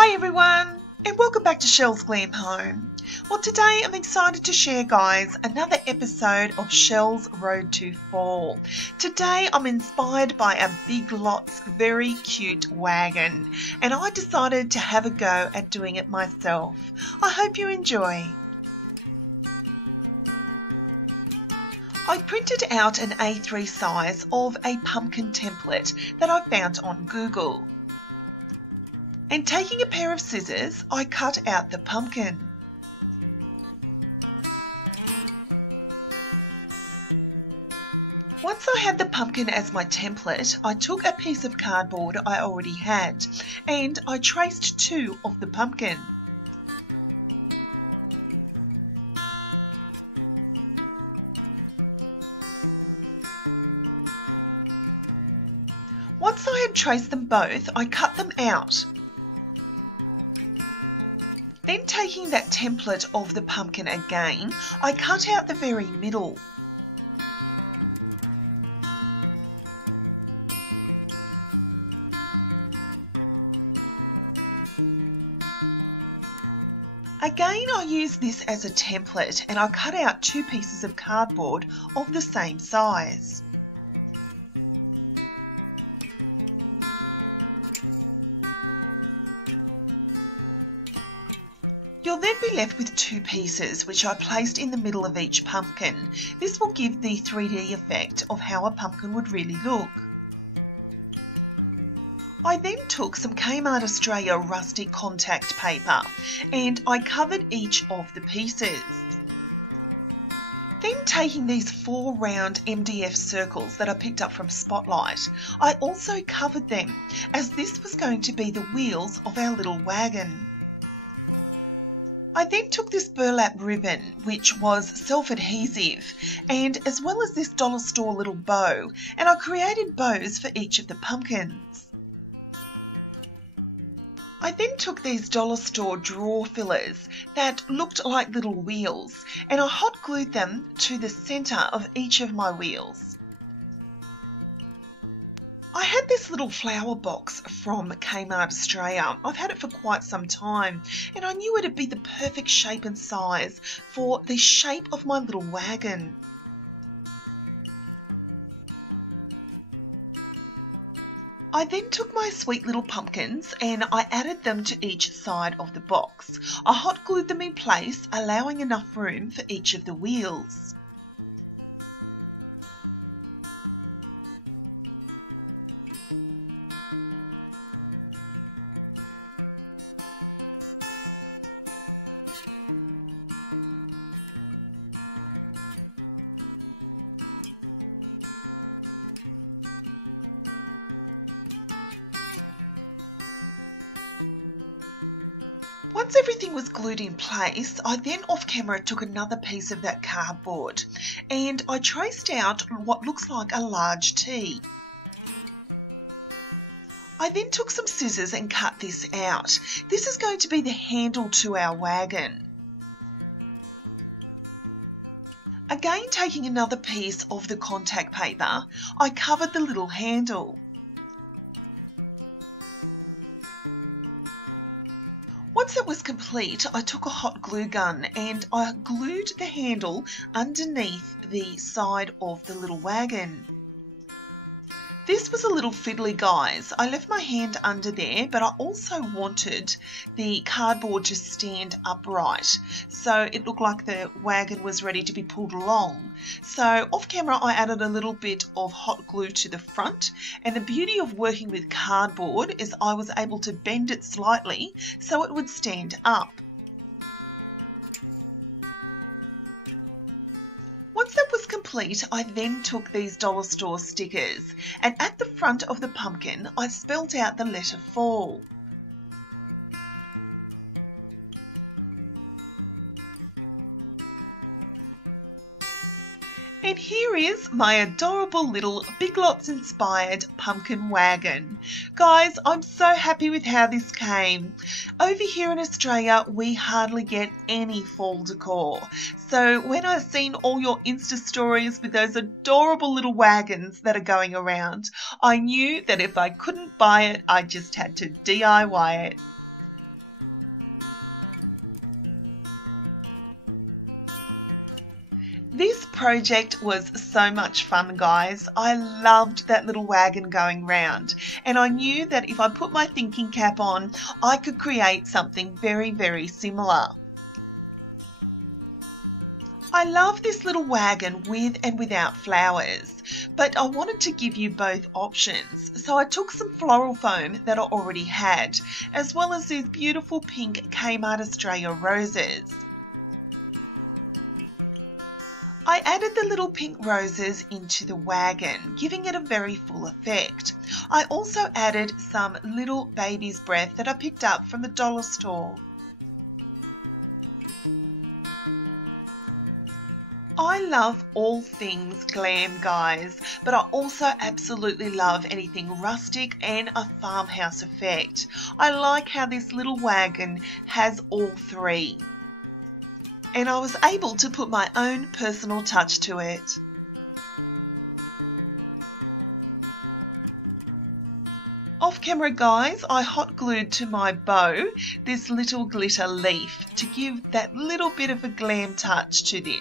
Hi everyone, and welcome back to Chelles Glam Home. Well, today I'm excited to share, guys, another episode of Chelles Road to Fall. Today I'm inspired by a BIGLOTS very cute wagon, and I decided to have a go at doing it myself. I hope you enjoy. I printed out an A3 size of a pumpkin template that I found on Google. And taking a pair of scissors, I cut out the pumpkin. Once I had the pumpkin as my template, I took a piece of cardboard I already had and I traced two of the pumpkin. Once I had traced them both, I cut them out. Then taking that template of the pumpkin again, I cut out the very middle. Again, I used this as a template and I cut out two pieces of cardboard of the same size. You'll then be left with two pieces which I placed in the middle of each pumpkin. This will give the 3D effect of how a pumpkin would really look. I then took some Kmart Australia rustic contact paper and I covered each of the pieces. Then taking these 4 round MDF circles that I picked up from Spotlight, I also covered them as this was going to be the wheels of our little wagon. I then took this burlap ribbon, which was self-adhesive, and as well as this dollar store little bow, and I created bows for each of the pumpkins. I then took these dollar store drawer fillers that looked like little wheels, and I hot glued them to the centre of each of my wheels. I had this little flower box from Kmart Australia. I've had it for quite some time and I knew it'd be the perfect shape and size for the shape of my little wagon. I then took my sweet little pumpkins and I added them to each side of the box. I hot glued them in place, allowing enough room for each of the wheels. Once everything was glued in place, I then off camera took another piece of that cardboard and I traced out what looks like a large T. I then took some scissors and cut this out. This is going to be the handle to our wagon. Again, taking another piece of the contact paper, I covered the little handle. Once it was complete, I took a hot glue gun and I glued the handle underneath the side of the little wagon. This was a little fiddly, guys. I left my hand under there, but I also wanted the cardboard to stand upright, so it looked like the wagon was ready to be pulled along. So off camera, I added a little bit of hot glue to the front, and the beauty of working with cardboard is I was able to bend it slightly so it would stand up. Once that was complete, I then took these dollar store stickers and at the front of the pumpkin I spelled out the letter fall. And here is my adorable little BIGLOTS inspired pumpkin wagon. Guys, I'm so happy with how this came. Over here in Australia, we hardly get any fall decor. So when I seen all your Insta stories with those adorable little wagons that are going around, I knew that if I couldn't buy it, I just had to DIY it. This project was so much fun, guys. I loved that little wagon going round, and I knew that if I put my thinking cap on, I could create something very, very similar. I love this little wagon with and without flowers, but I wanted to give you both options. So I took some floral foam that I already had, as well as these beautiful pink Kmart Australia roses. I added the little pink roses into the wagon, giving it a very full effect. I also added some little baby's breath that I picked up from the dollar store. I love all things glam, guys, but I also absolutely love anything rustic and a farmhouse effect. I like how this little wagon has all three. And I was able to put my own personal touch to it. Off camera, guys, I hot glued to my bow this little glitter leaf to give that little bit of a glam touch to this.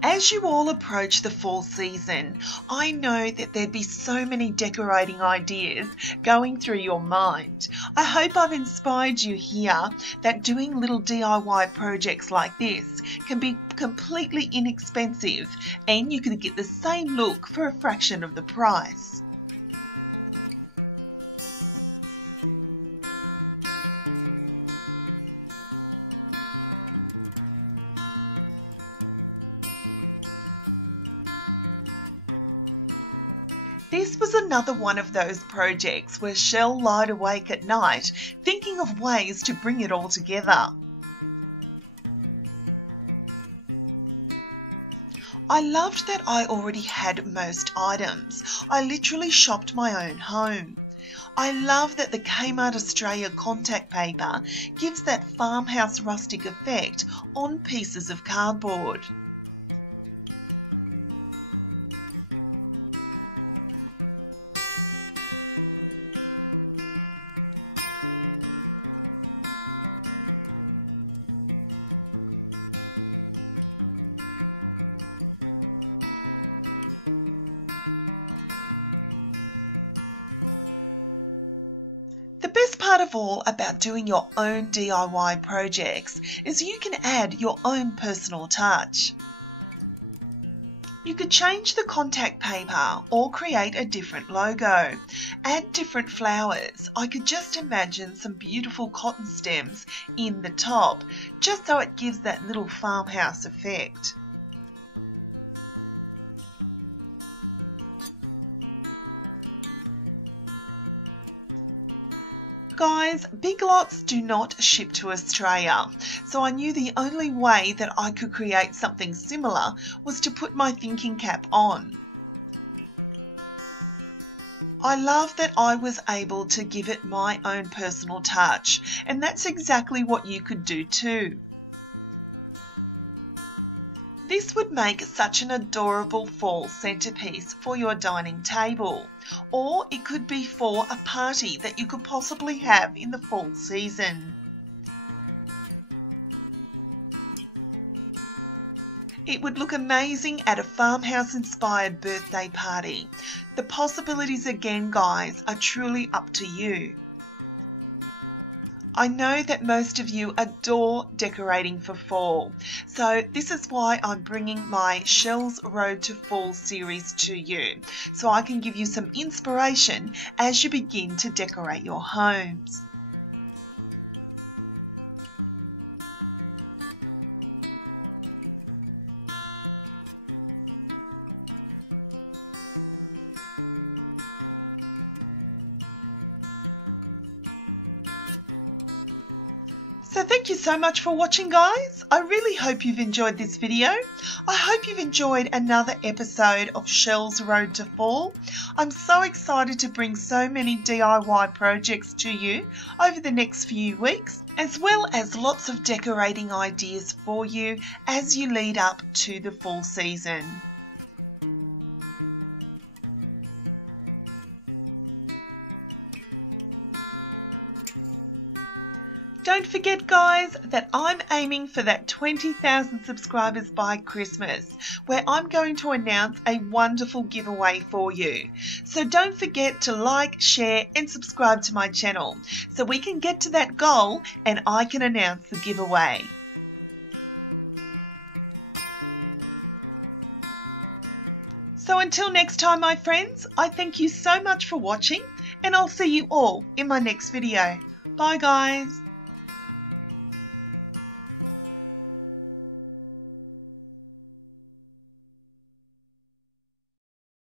As you all approach the fall season, I know that there'd be so many decorating ideas going through your mind. I hope I've inspired you here that doing little DIY projects like this can be completely inexpensive and you can get the same look for a fraction of the price. This was another one of those projects where Chelle lied awake at night thinking of ways to bring it all together. I loved that I already had most items. I literally shopped my own home. I love that the Kmart Australia contact paper gives that farmhouse rustic effect on pieces of cardboard. The best part of all about doing your own DIY projects is you can add your own personal touch. You could change the contact paper or create a different logo. Add different flowers. I could just imagine some beautiful cotton stems in the top, just so it gives that little farmhouse effect. Guys, Big Lots do not ship to Australia, so I knew the only way that I could create something similar was to put my thinking cap on. I love that I was able to give it my own personal touch, and that's exactly what you could do too. This would make such an adorable fall centerpiece for your dining table, or it could be for a party that you could possibly have in the fall season. It would look amazing at a farmhouse-inspired birthday party. The possibilities again, guys, are truly up to you. I know that most of you adore decorating for fall, so this is why I'm bringing my Chelles Road to Fall series to you, so I can give you some inspiration as you begin to decorate your homes. So thank you so much for watching, guys. I really hope you've enjoyed this video. I hope you've enjoyed another episode of Chelles Road to Fall. I'm so excited to bring so many DIY projects to you over the next few weeks, as well as lots of decorating ideas for you as you lead up to the fall season. Don't forget, guys, that I'm aiming for that 20,000 subscribers by Christmas, where I'm going to announce a wonderful giveaway for you. So don't forget to like, share and subscribe to my channel so we can get to that goal and I can announce the giveaway. So until next time, my friends, I thank you so much for watching and I'll see you all in my next video. Bye, guys.